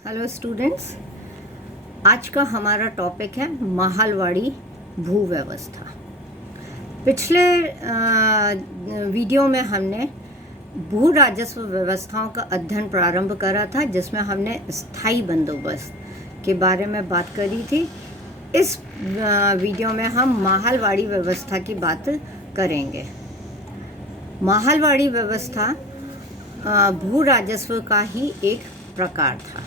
Hello students, आज का हमारा टॉपिक है माहलवाड़ी भू व्यवस्था। पिछले वीडियो में हमने भू राजस्व व्यवस्थाओं का अध्ययन प्रारंभ करा था, जिसमें हमने स्थायी बंदोबस्त के बारे में बात करी थी। इस वीडियो में हम माहलवाड़ी व्यवस्था की बात करेंगे। माहलवाड़ी व्यवस्था भू राजस्व का ही एक प्रकार था।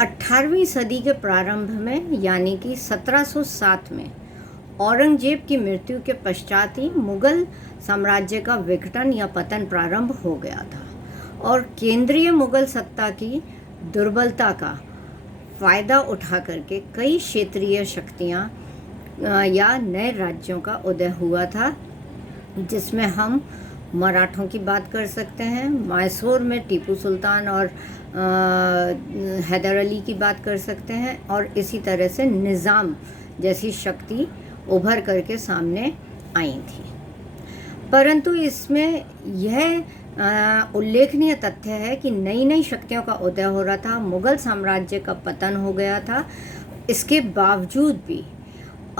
18वीं सदी के प्रारंभ में यानी कि 1707 में औरंगजेब की मृत्यु के पश्चात ही मुगल साम्राज्य का विघटन या पतन प्रारंभ हो गया था और केंद्रीय मुगल सत्ता की दुर्बलता का फायदा उठा करके कई क्षेत्रीय शक्तियां या नए राज्यों का उदय हुआ था, जिसमें हम मराठों की बात कर सकते हैं, मैसूर में टीपू सुल्तान और हैदर अली की बात कर सकते हैं, और इसी तरह से निज़ाम जैसी शक्ति उभर करके सामने आई थी। परंतु इसमें यह उल्लेखनीय तथ्य है कि नई नई शक्तियों का उदय हो रहा था, मुगल साम्राज्य का पतन हो गया था। इसके बावजूद भी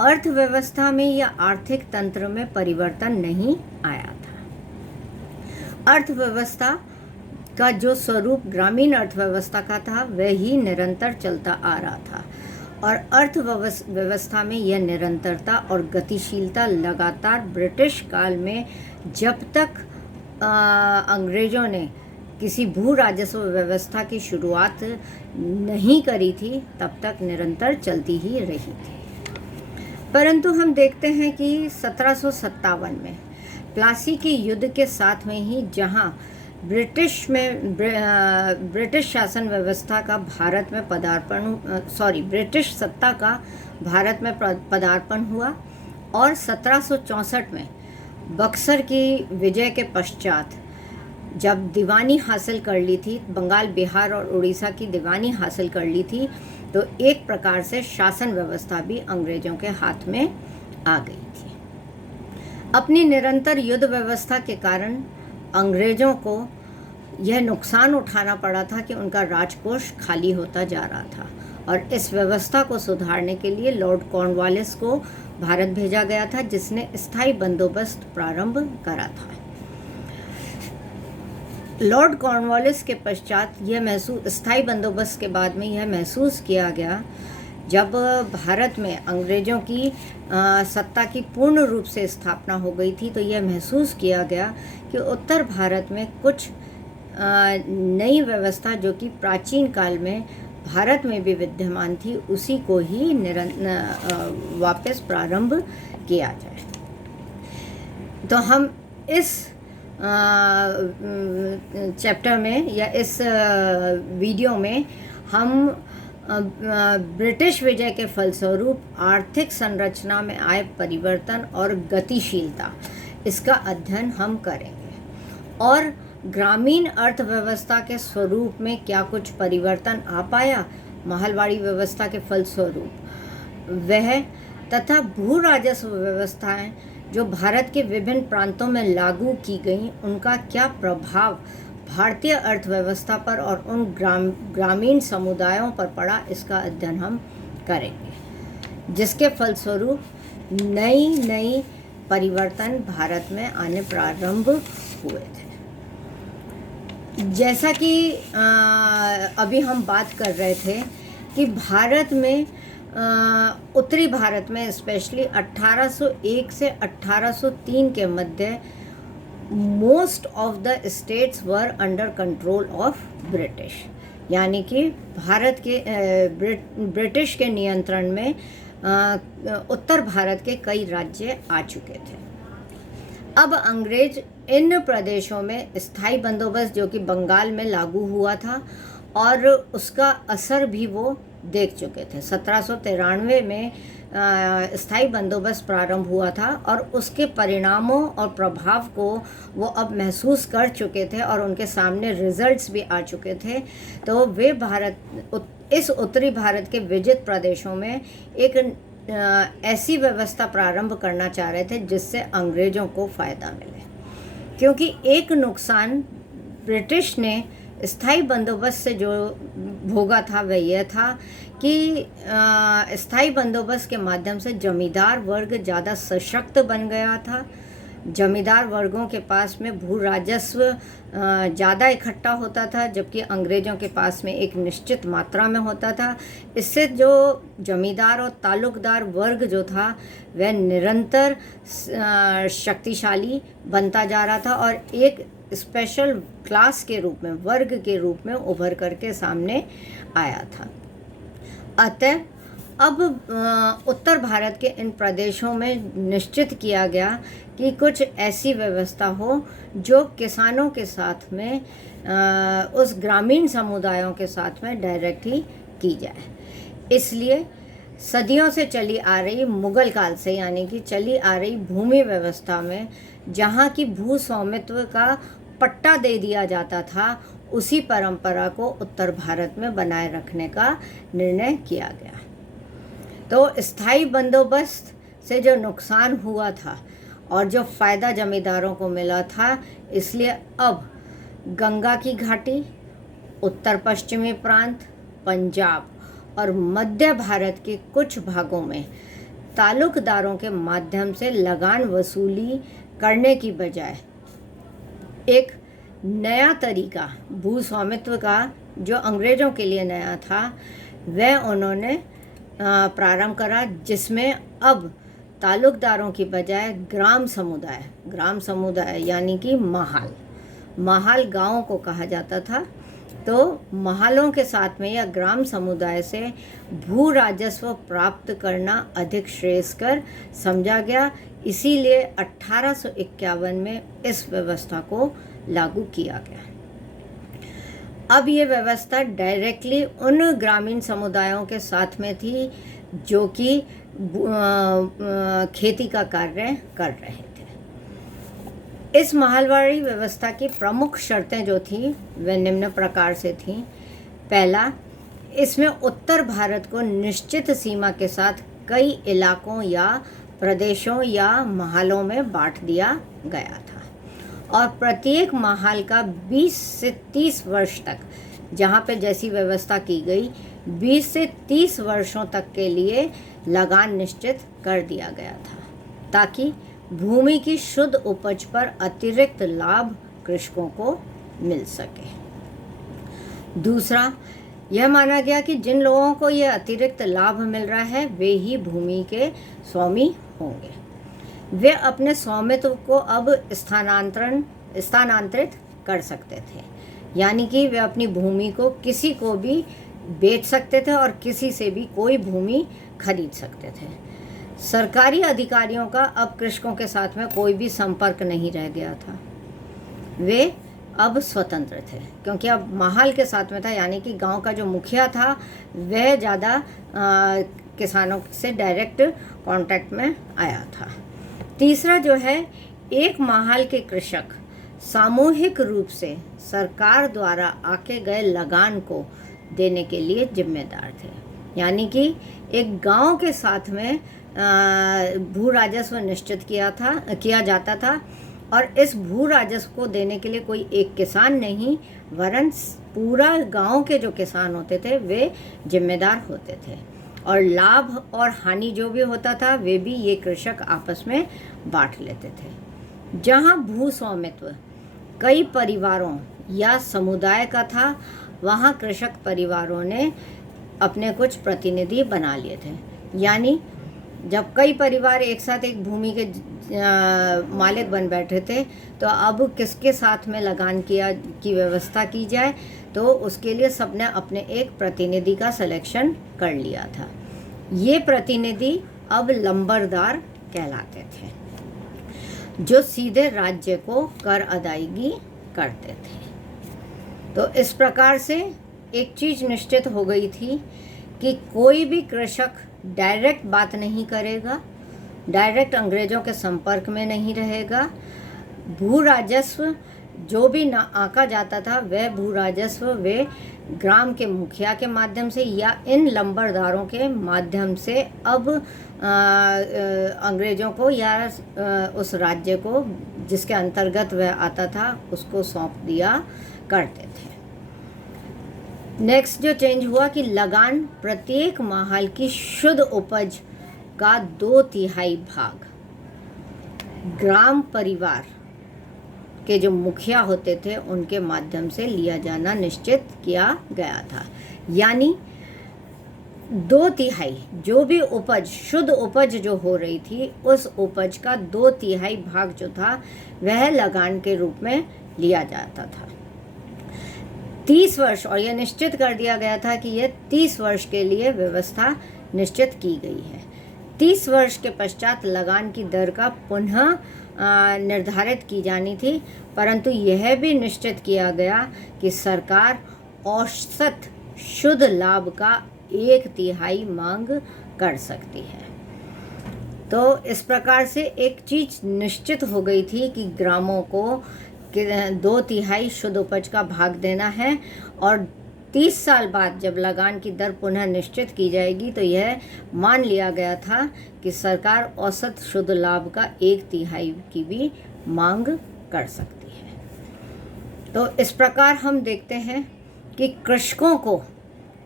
अर्थव्यवस्था में या आर्थिक तंत्र में परिवर्तन नहीं आया था। अर्थव्यवस्था का जो स्वरूप ग्रामीण अर्थव्यवस्था का था वह ही निरंतर चलता आ रहा था, और अर्थव्यवस्था में यह निरंतरता और गतिशीलता लगातार ब्रिटिश काल में, जब तक अंग्रेज़ों ने किसी भू राजस्व व्यवस्था की शुरुआत नहीं करी थी, तब तक निरंतर चलती ही रही थी। परंतु हम देखते हैं कि 1757 में प्लासी के युद्ध के साथ में ही, जहां ब्रिटिश शासन व्यवस्था का भारत में ब्रिटिश सत्ता का भारत में पदार्पण हुआ, और 1764 में बक्सर की विजय के पश्चात जब दीवानी हासिल कर ली थी, बंगाल, बिहार और उड़ीसा की दीवानी हासिल कर ली थी, तो एक प्रकार से शासन व्यवस्था भी अंग्रेजों के हाथ में आ गई थी। अपनी निरंतर युद्ध व्यवस्था के कारण अंग्रेजों को यह नुकसान उठाना पड़ा था कि उनका राजकोष खाली होता जा रहा था, और इस व्यवस्था को सुधारने के लिए लॉर्ड कॉर्नवालिस को भारत भेजा गया था, जिसने स्थायी बंदोबस्त प्रारंभ करा था। लॉर्ड कॉर्नवालिस के पश्चात स्थायी बंदोबस्त के बाद में यह महसूस किया गया, जब भारत में अंग्रेज़ों की सत्ता की पूर्ण रूप से स्थापना हो गई थी, तो यह महसूस किया गया कि उत्तर भारत में कुछ नई व्यवस्था जो कि प्राचीन काल में भारत में भी विद्यमान थी, उसी को ही वापस प्रारंभ किया जाए। तो हम इस चैप्टर में या इस वीडियो में हम ब्रिटिश विजय के फलस्वरूप आर्थिक संरचना में आए परिवर्तन और गतिशीलता, इसका अध्ययन हम करेंगे, और ग्रामीण अर्थव्यवस्था के स्वरूप में क्या कुछ परिवर्तन आ पाया माहलवाड़ी व्यवस्था के फलस्वरूप, वह तथा भू राजस्व व्यवस्थाएं जो भारत के विभिन्न प्रांतों में लागू की गईं, उनका क्या प्रभाव भारतीय अर्थव्यवस्था पर और उन ग्रामीण समुदायों पर पड़ा, इसका अध्ययन हम करेंगे, जिसके फलस्वरूप नई परिवर्तन भारत में आने प्रारंभ हुए थे। जैसा कि अभी हम बात कर रहे थे कि भारत में उत्तरी भारत में स्पेशली 1801 से 1803 के मध्य most of the states were under control of British, यानी कि भारत के ब्रिटिश के नियंत्रण में उत्तर भारत के कई राज्य आ चुके थे। अब अंग्रेज इन प्रदेशों में स्थायी बंदोबस्त जो कि बंगाल में लागू हुआ था, और उसका असर भी वो देख चुके थे। 1793 में स्थायी बंदोबस्त प्रारंभ हुआ था, और उसके परिणामों और प्रभाव को वो अब महसूस कर चुके थे, और उनके सामने रिजल्ट्स भी आ चुके थे। तो वे इस उत्तरी भारत के विजित प्रदेशों में एक ऐसी व्यवस्था प्रारंभ करना चाह रहे थे जिससे अंग्रेज़ों को फ़ायदा मिले, क्योंकि एक नुकसान ब्रिटिश ने स्थायी बंदोबस्त से जो भोगा था वह यह था कि स्थायी बंदोबस्त के माध्यम से जमींदार वर्ग ज़्यादा सशक्त बन गया था। जमींदार वर्गों के पास में भू राजस्व ज़्यादा इकट्ठा होता था, जबकि अंग्रेज़ों के पास में एक निश्चित मात्रा में होता था। इससे जो जमींदार और ताल्लुकदार वर्ग जो था वह निरंतर शक्तिशाली बनता जा रहा था और एक स्पेशल क्लास के रूप में, वर्ग के रूप में उभर करके सामने आया था। अतः अब उत्तर भारत के इन प्रदेशों में निश्चित किया गया कि कुछ ऐसी व्यवस्था हो जो किसानों के साथ में उस ग्रामीण समुदायों के साथ में डायरेक्ट ही की जाए। इसलिए सदियों से चली आ रही मुगल काल से, यानी कि चली आ रही भूमि व्यवस्था में जहाँ की भू स्वामित्व का पट्टा दे दिया जाता था, उसी परंपरा को उत्तर भारत में बनाए रखने का निर्णय किया गया। तो स्थायी बंदोबस्त से जो नुकसान हुआ था और जो फ़ायदा जमींदारों को मिला था, इसलिए अब गंगा की घाटी, उत्तर पश्चिमी प्रांत, पंजाब और मध्य भारत के कुछ भागों में ताल्लुकदारों के माध्यम से लगान वसूली करने की बजाय एक नया तरीका भू स्वामित्व का, जो अंग्रेज़ों के लिए नया था, वह उन्होंने प्रारंभ करा, जिसमें अब ताल्लुकदारों की बजाय ग्राम समुदाय यानी कि महाल गांवों को कहा जाता था। तो महालों के साथ में या ग्राम समुदाय से भू राजस्व प्राप्त करना अधिक श्रेयस्कर समझा गया। इसीलिए 1851 में इस व्यवस्था को लागू किया गया। अब ये व्यवस्था डायरेक्टली उन ग्रामीण समुदायों के साथ में थी जो कि खेती का कार्य कर रहे थे। इस महलवाड़ी व्यवस्था की प्रमुख शर्तें जो थी वे निम्न प्रकार से थीं। पहला, इसमें उत्तर भारत को निश्चित सीमा के साथ कई इलाकों या प्रदेशों या महलों में बांट दिया गया था और प्रत्येक महल का 20 से 30 वर्ष तक, जहाँ पे जैसी व्यवस्था की गई, 20 से 30 वर्षों तक के लिए लगान निश्चित कर दिया गया था, ताकि भूमि की शुद्ध उपज पर अतिरिक्त लाभ कृषकों को मिल सके। दूसरा, यह माना गया कि जिन लोगों को यह अतिरिक्त लाभ मिल रहा है वे ही भूमि के स्वामी होंगे। वे अपने स्वामित्व को अब स्थानांतरित कर सकते थे, यानी कि वे अपनी भूमि को किसी को भी बेच सकते थे और किसी से भी कोई भूमि खरीद सकते थे। सरकारी अधिकारियों का अब कृषकों के साथ में कोई भी संपर्क नहीं रह गया था। वे अब स्वतंत्र थे, क्योंकि अब महल के साथ में था, यानी कि गांव का जो मुखिया था वह ज़्यादा किसानों से डायरेक्ट कांटेक्ट में आया था। तीसरा जो है, एक महल के कृषक सामूहिक रूप से सरकार द्वारा आके गए लगान को देने के लिए जिम्मेदार थे, यानी कि एक गांव के साथ में भू राजस्व निश्चित किया जाता था और इस भू राजस्व को देने के लिए कोई एक किसान नहीं, वरन पूरा गांव के जो किसान होते थे वे जिम्मेदार होते थे और लाभ और हानि जो भी होता था वे भी ये कृषक आपस में बांट लेते थे। जहां भू स्वामित्व कई परिवारों या समुदाय का था, वहां कृषक परिवारों ने अपने कुछ प्रतिनिधि बना लिए थे, यानी जब कई परिवार एक साथ एक भूमि के मालिक बन बैठे थे, तो अब किसके साथ में लगान की व्यवस्था की जाए, तो उसके लिए सबने अपने एक प्रतिनिधि का सिलेक्शन कर लिया था। ये प्रतिनिधि अब लंबरदार कहलाते थे, जो सीधे राज्य को कर अदायगी करते थे। तो इस प्रकार से एक चीज़ निश्चित हो गई थी कि कोई भी कृषक डायरेक्ट बात नहीं करेगा, डायरेक्ट अंग्रेज़ों के संपर्क में नहीं रहेगा। भू राजस्व जो भी ना आंका जाता था वह भू राजस्व वे ग्राम के मुखिया के माध्यम से या इन लंबरदारों के माध्यम से अब अंग्रेज़ों को या उस राज्य को जिसके अंतर्गत वह आता था उसको सौंप दिया करते थे। नेक्स्ट जो चेंज हुआ कि लगान प्रत्येक माहल की शुद्ध उपज का 2/3 भाग ग्राम परिवार के जो मुखिया होते थे उनके माध्यम से लिया जाना निश्चित किया गया था। यानी 2/3 जो भी उपज, शुद्ध उपज जो हो रही थी, उस उपज का 2/3 भाग जो था वह लगान के रूप में लिया जाता था। 30 वर्ष, और यह निश्चित कर दिया गया था कि यह 30 वर्ष के लिए व्यवस्था निश्चित की गई है। 30 वर्ष के पश्चात लगान की दर का पुनः निर्धारित की जानी थी, परंतु यह भी निश्चित किया गया कि सरकार औसत शुद्ध लाभ का 1/3 मांग कर सकती है। तो इस प्रकार से एक चीज निश्चित हो गई थी कि ग्रामों को 2/3 शुद्ध उपज का भाग देना है, और 30 साल बाद जब लगान की दर पुनः निश्चित की जाएगी तो यह मान लिया गया था कि सरकार औसत शुद्ध लाभ का 1/3 की भी मांग कर सकती है। तो इस प्रकार हम देखते हैं कि कृषकों को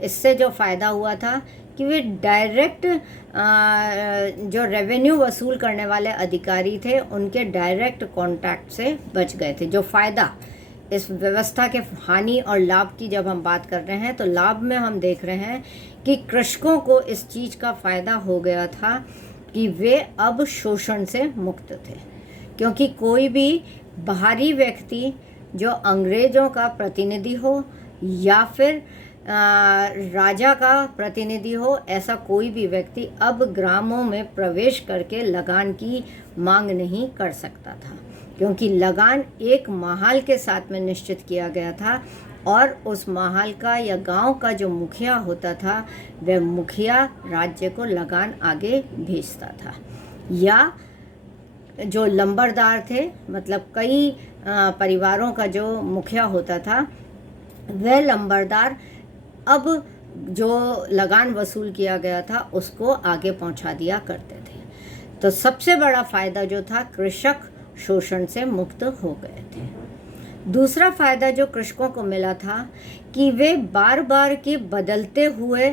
इससे जो फ़ायदा हुआ था कि वे डायरेक्ट जो रेवेन्यू वसूल करने वाले अधिकारी थे उनके डायरेक्ट कांटेक्ट से बच गए थे। जो फ़ायदा इस व्यवस्था के हानि और लाभ की जब हम बात कर रहे हैं तो लाभ में हम देख रहे हैं कि कृषकों को इस चीज़ का फ़ायदा हो गया था कि वे अब शोषण से मुक्त थे, क्योंकि कोई भी बाहरी व्यक्ति जो अंग्रेज़ों का प्रतिनिधि हो या फिर राजा का प्रतिनिधि हो, ऐसा कोई भी व्यक्ति अब ग्रामों में प्रवेश करके लगान की मांग नहीं कर सकता था, क्योंकि लगान एक माहल के साथ में निश्चित किया गया था, और उस माहल का या गांव का जो मुखिया होता था वह मुखिया राज्य को लगान आगे भेजता था, या जो लंबरदार थे, मतलब कई परिवारों का जो मुखिया होता था, वह लंबरदार अब जो लगान वसूल किया गया था उसको आगे पहुंचा दिया करते थे। तो सबसे बड़ा फ़ायदा जो था, कृषक शोषण से मुक्त हो गए थे। दूसरा फ़ायदा जो कृषकों को मिला था कि वे बार बार के बदलते हुए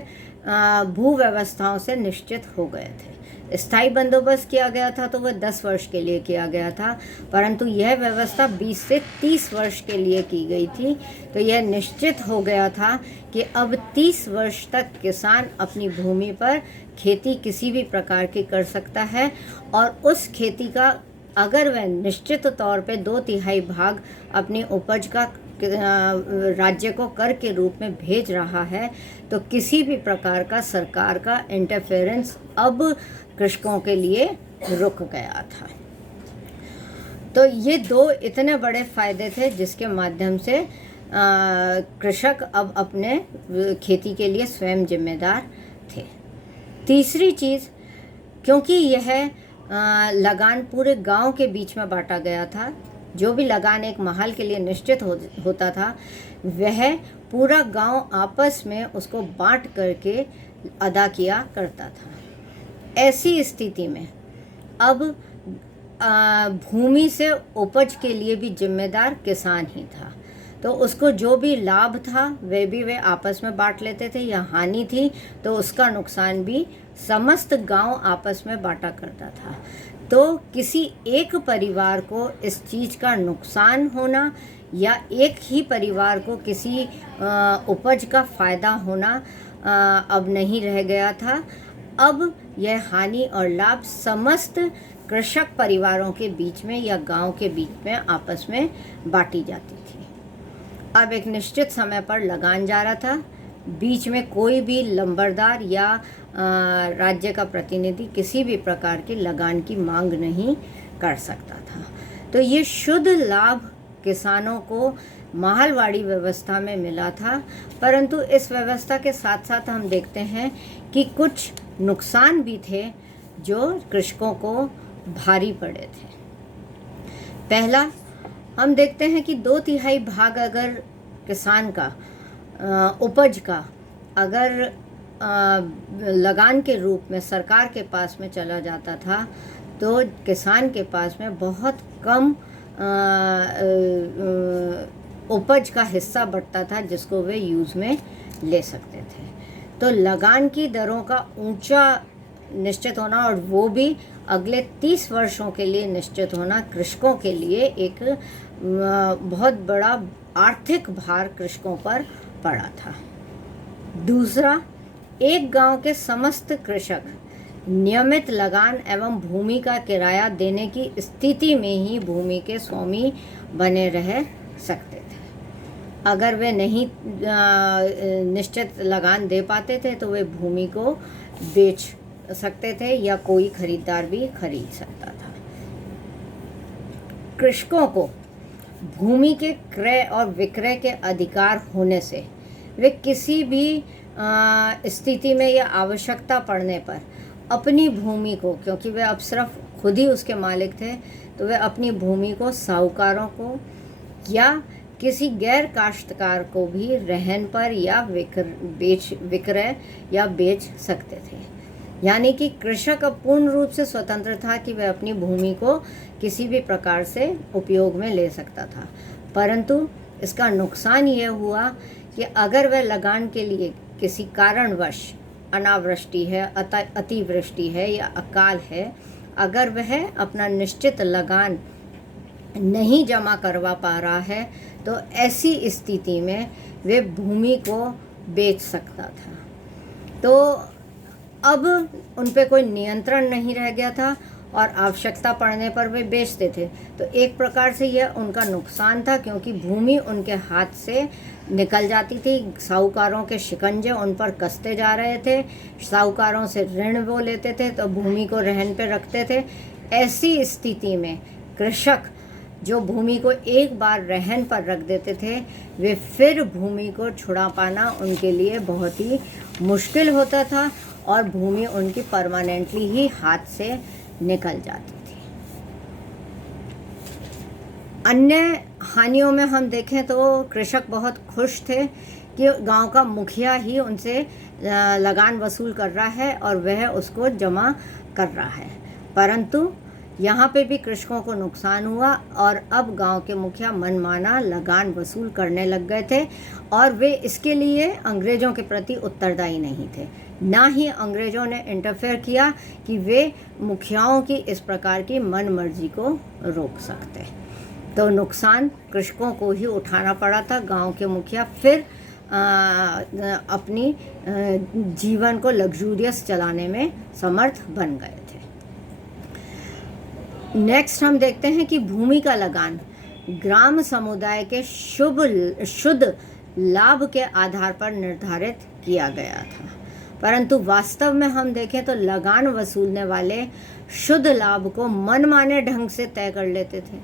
भू व्यवस्थाओं से निश्चित हो गए थे। स्थायी बंदोबस्त किया गया था तो वह 10 वर्ष के लिए किया गया था, परंतु यह व्यवस्था 20 से 30 वर्ष के लिए की गई थी। तो यह निश्चित हो गया था कि अब 30 वर्ष तक किसान अपनी भूमि पर खेती किसी भी प्रकार की कर सकता है, और उस खेती का अगर वह निश्चित तौर पे 2/3 भाग अपनी उपज का राज्य को कर के रूप में भेज रहा है, तो किसी भी प्रकार का सरकार का इंटरफेरेंस अब कृषकों के लिए रुक गया था। तो ये 2 इतने बड़े फ़ायदे थे जिसके माध्यम से कृषक अब अपने खेती के लिए स्वयं जिम्मेदार थे। तीसरी चीज़, क्योंकि यह लगान पूरे गांव के बीच में बांटा गया था, जो भी लगान एक महल के लिए निश्चित होता था वह पूरा गांव आपस में उसको बांट करके अदा किया करता था। ऐसी स्थिति में अब भूमि से उपज के लिए भी जिम्मेदार किसान ही था, तो उसको जो भी लाभ था वे आपस में बांट लेते थे, या हानि थी तो उसका नुकसान भी समस्त गांव आपस में बांटा करता था। तो किसी एक परिवार को इस चीज़ का नुकसान होना या एक ही परिवार को किसी उपज का फ़ायदा होना अब नहीं रह गया था। अब यह हानि और लाभ समस्त कृषक परिवारों के बीच में या गांव के बीच में आपस में बांटी जाती थी। अब एक निश्चित समय पर लगान जा रहा था, बीच में कोई भी लंबरदार या राज्य का प्रतिनिधि किसी भी प्रकार की लगान की मांग नहीं कर सकता था। तो ये शुद्ध लाभ किसानों को माहलवाड़ी व्यवस्था में मिला था, परंतु इस व्यवस्था के साथ साथ हम देखते हैं कि कुछ नुकसान भी थे जो कृषकों को भारी पड़े थे। पहला, हम देखते हैं कि 2/3 भाग अगर किसान का उपज का अगर लगान के रूप में सरकार के पास में चला जाता था तो किसान के पास में बहुत कम उपज का हिस्सा बढ़ता था जिसको वे यूज़ में ले सकते थे। तो लगान की दरों का ऊंचा निश्चित होना और वो भी अगले 30 वर्षों के लिए निश्चित होना कृषकों के लिए एक बहुत बड़ा आर्थिक भार कृषकों पर पड़ा था। दूसरा, एक गांव के समस्त कृषक नियमित लगान एवं भूमि का किराया देने की स्थिति में ही भूमि के स्वामी बने रह सकते थे। अगर वे नहीं निश्चित लगान दे पाते थे तो वे भूमि को बेच सकते थे या कोई खरीदार भी खरीद सकता था। कृषकों को भूमि के क्रय और विक्रय के अधिकार होने से वे किसी भी स्थिति में या आवश्यकता पड़ने पर अपनी भूमि को, क्योंकि वे अब सिर्फ खुद ही उसके मालिक थे, तो वे अपनी भूमि को साहूकारों को या किसी गैर काश्तकार को भी रहन पर या विक्रय या बेच सकते थे। यानी कि कृषक अब पूर्ण रूप से स्वतंत्र था कि वह अपनी भूमि को किसी भी प्रकार से उपयोग में ले सकता था। परंतु इसका नुकसान यह हुआ कि अगर वह लगान के लिए किसी कारणवश, अनावृष्टि है, अतिवृष्टि है या अकाल है, अगर वह अपना निश्चित लगान नहीं जमा करवा पा रहा है तो ऐसी स्थिति में वे भूमि को बेच सकता था। तो अब उन पे कोई नियंत्रण नहीं रह गया था और आवश्यकता पड़ने पर वे बेचते थे। तो एक प्रकार से यह उनका नुकसान था, क्योंकि भूमि उनके हाथ से निकल जाती थी। साहूकारों के शिकंजे उन पर कसते जा रहे थे, साहूकारों से ऋण वो लेते थे तो भूमि को रहन पे रखते थे। ऐसी स्थिति में कृषक जो भूमि को एक बार रहन पर रख देते थे, वे फिर भूमि को छुड़ा पाना उनके लिए बहुत ही मुश्किल होता था और भूमि उनकी परमानेंटली ही हाथ से निकल जाती थी। अन्य हानियों में हम देखें तो कृषक बहुत खुश थे कि गांव का मुखिया ही उनसे लगान वसूल कर रहा है और वह उसको जमा कर रहा है। परंतु यहाँ पे भी कृषकों को नुकसान हुआ और अब गांव के मुखिया मनमाना लगान वसूल करने लग गए थे और वे इसके लिए अंग्रेज़ों के प्रति उत्तरदायी नहीं थे। ना ही अंग्रेज़ों ने इंटरफेयर किया कि वे मुखियाओं की इस प्रकार की मनमर्जी को रोक सकते। तो नुकसान कृषकों को ही उठाना पड़ा था। गांव के मुखिया फिर अपनी जीवन को लग्जूरियस चलाने में समर्थ बन गए थे। नेक्स्ट हम देखते हैं कि भूमि का लगान ग्राम समुदाय के शुद्ध लाभ के आधार पर निर्धारित किया गया था। परंतु वास्तव में हम देखें तो लगान वसूलने वाले शुद्ध लाभ को मनमाने ढंग से तय कर लेते थे,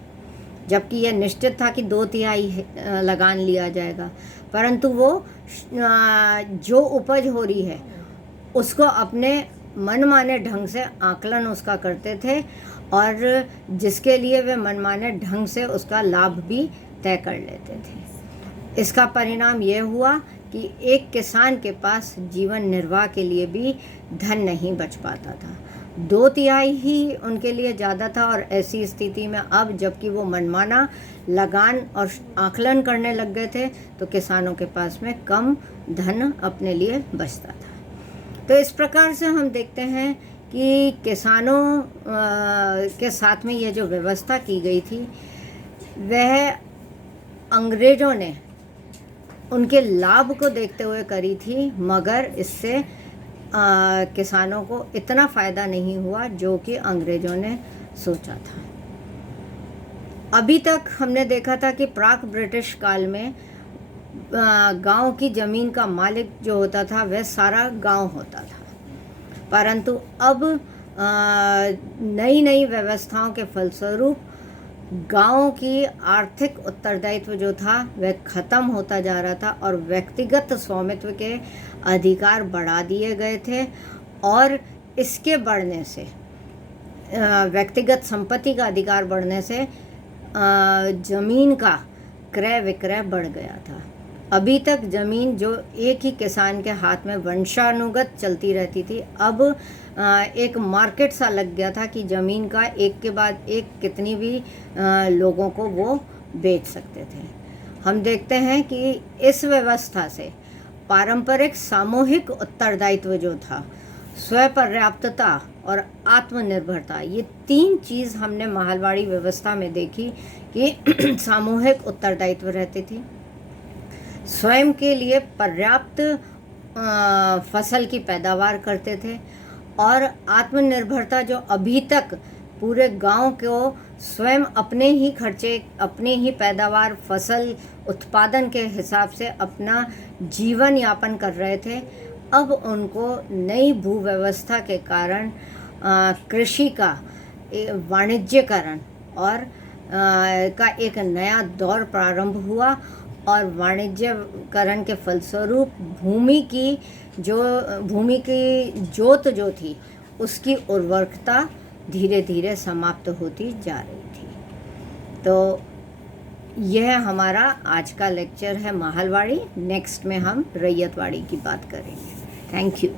जबकि यह निश्चित था कि 2/3 लगान लिया जाएगा। परंतु वो जो उपज हो रही है उसको अपने मनमाने ढंग से आकलन उसका करते थे और जिसके लिए वे मनमाने ढंग से उसका लाभ भी तय कर लेते थे। इसका परिणाम यह हुआ कि एक किसान के पास जीवन निर्वाह के लिए भी धन नहीं बच पाता था। 2/3 ही उनके लिए ज़्यादा था और ऐसी स्थिति में अब जबकि वो मनमाना लगान और आकलन करने लग गए थे तो किसानों के पास में कम धन अपने लिए बचता था। तो इस प्रकार से हम देखते हैं कि किसानों के साथ में यह जो व्यवस्था की गई थी वह अंग्रेज़ों ने उनके लाभ को देखते हुए करी थी, मगर इससे किसानों को इतना फ़ायदा नहीं हुआ जो कि अंग्रेज़ों ने सोचा था। अभी तक हमने देखा था कि प्राक ब्रिटिश काल में गांव की ज़मीन का मालिक जो होता था वह सारा गांव होता था। परंतु अब नई नई व्यवस्थाओं के फलस्वरूप गांव की आर्थिक उत्तरदायित्व जो था वह ख़त्म होता जा रहा था और व्यक्तिगत स्वामित्व के अधिकार बढ़ा दिए गए थे और इसके बढ़ने से व्यक्तिगत संपत्ति का अधिकार बढ़ने से ज़मीन का क्रय विक्रय बढ़ गया था। अभी तक ज़मीन जो एक ही किसान के हाथ में वंशानुगत चलती रहती थी, अब एक मार्केट सा लग गया था कि ज़मीन का एक के बाद एक कितनी भी लोगों को वो बेच सकते थे। हम देखते हैं कि इस व्यवस्था से पारंपरिक सामूहिक उत्तरदायित्व जो था, स्वपर्याप्तता और आत्मनिर्भरता, ये 3 चीज़ हमने महलवाड़ी व्यवस्था में देखी कि सामूहिक उत्तरदायित्व रहती थी, स्वयं के लिए पर्याप्त फसल की पैदावार करते थे, और आत्मनिर्भरता जो अभी तक पूरे गांव को स्वयं अपने ही खर्चे, अपने ही पैदावार, फसल उत्पादन के हिसाब से अपना जीवन यापन कर रहे थे, अब उनको नई भू व्यवस्था के कारण कृषि का वाणिज्यकरण और का एक नया दौर प्रारंभ हुआ, और वाणिज्यकरण के फलस्वरूप भूमि की जोत जो थी उसकी उर्वरकता धीरे धीरे समाप्त होती जा रही थी। तो यह हमारा आज का लेक्चर है महलवाड़ी। नेक्स्ट में हम रैयतवाड़ी की बात करेंगे। Thank you.